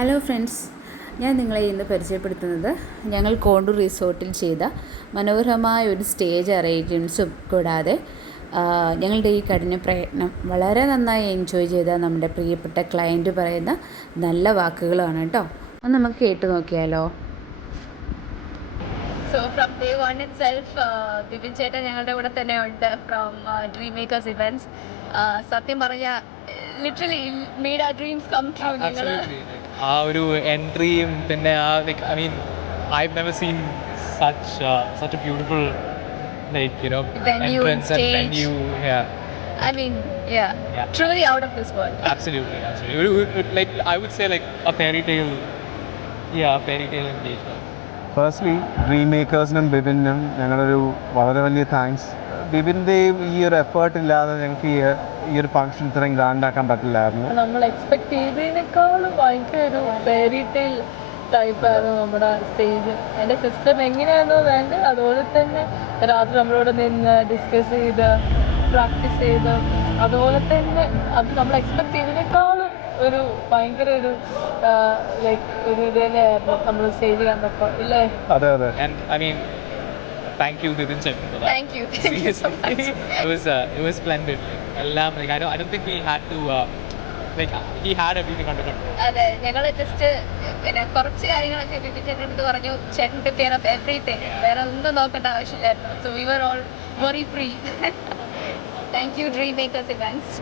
Hello friends, ഞാൻ നിങ്ങളെ ഇന്ന് പരിചയപ്പെടുത്തുന്നത് ഞങ്ങൾ കോണ്ടൂർ റിസോർട്ടിൽ ചെയ്ത മനോഹരമായ ഒരു സ്റ്റേജ് അറേഞ്ച്മെൻറ്റ്സും കൂടാതെ ഞങ്ങളുടെ ഈ കഠിന പ്രയത്നം വളരെ നന്നായി എൻജോയ് ചെയ്ത നമ്മുടെ പ്രിയപ്പെട്ട ക്ലയൻറ്റ് പറയുന്ന നല്ല വാക്കുകളാണ് കേട്ടോ. ഒന്ന് നമുക്ക് കേട്ടു നോക്കിയാലോ. So from day one itself, Bipin ചേട്ടൻ ഞങ്ങളുടെ കൂടെ തന്നെ ഉണ്ട് ഫ്രോം ഡ്രീം മേക്കേഴ്സ് ഇവൻറ്റ്സ്. സത്യം പറഞ്ഞാൽ ലിറ്ററലി മെയ്ഡ് ആ ഡ്രീംസ് കം ട്രൂ. ആ ഒരു എൻട്രിയും പിന്നെ ആ like I mean I never seen such a beautiful Venue, entrance and stage. venue. I mean, yeah, truly out of this world. Absolutely. Like I would say like a fairy tale engagement. Firstly dream മേക്കേഴ്സിനും ബിബിനും ഞങ്ങളൊരു വളരെ വലിയ thanks. ബിബിൻ്റെയും ഈ ഒരു effort ഇല്ലാതെ ഞങ്ങൾക്ക് ഈ ഒരു ഫംഗ്ഷൻ ഇത്രയും ഗ്രാൻഡാക്കാൻ പറ്റില്ലായിരുന്നു. നമ്മൾ എക്സ്പെക്ട് ചെയ്തതിനേക്കാളും ഭയങ്കര ഒരു ഫെയറി ടെയിൽ ടൈപ്പായിരുന്നു നമ്മുടെ സ്റ്റേജ്. എൻ്റെ സിസ്റ്റം എങ്ങനെയാണെന്നോ വേണ്ട, അതുപോലെ തന്നെ രാത്രി നമ്മളോട് നിന്ന് ഡിസ്കസ് ചെയ്ത് പ്രാക്ടീസ് ചെയ്ത് അതുപോലെ തന്നെ അത് നമ്മൾ എക്സ്പെക്ട് ചെയ്തതിനേക്കാളും ഒരു ഭയങ്കര ഒരു ലൈക്ക് ഒരു ഇത് തന്നെയായിരുന്നു നമ്മൾ സ്റ്റേജ് കണ്ടപ്പോൾ, ഇല്ലേ? അതെ അതെ. And I mean, thank you Bibin Chetan for that. Thank you so much. It was splendid. Like I don't think we had to like he had everything under control. അതെ, ഞങ്ങൾ ജസ്റ്റ് പിന്നെ കുറച്ച് കാര്യങ്ങളൊക്കെ ബിപിൻ ചേട്ടൻ എടുത്ത് പറഞ്ഞു, ചേട്ടൻ പ്രിപ്പയർ അപ്പ് എവറിത്തിങ്, വേറെ ഒന്നും നോക്കേണ്ട ആവശ്യമില്ലായിരുന്നു. So we were all very free. Thank you dream makers events.